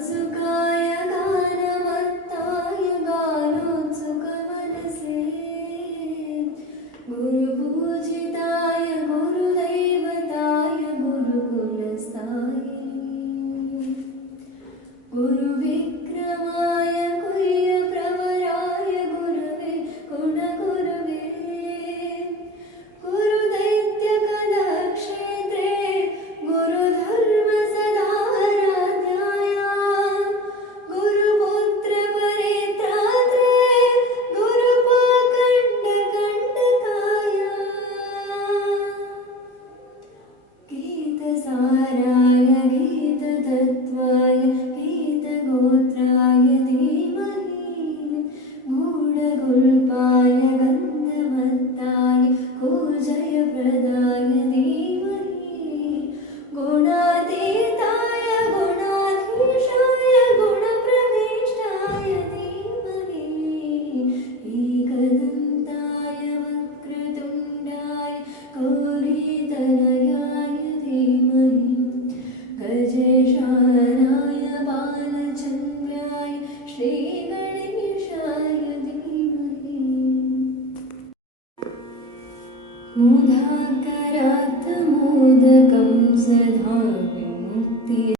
so ago. गीतसाराय गीततत्त्वाय गीतगोत्राय धीमहि गूढगुल्पाय गन्धमत्ताय कूजयप्रदाय धीमहि गजेशानाय बालचन्द्राय श्रीगणेशाय धीमहि मुदाकरात् मोदकं सदा विमुक्ति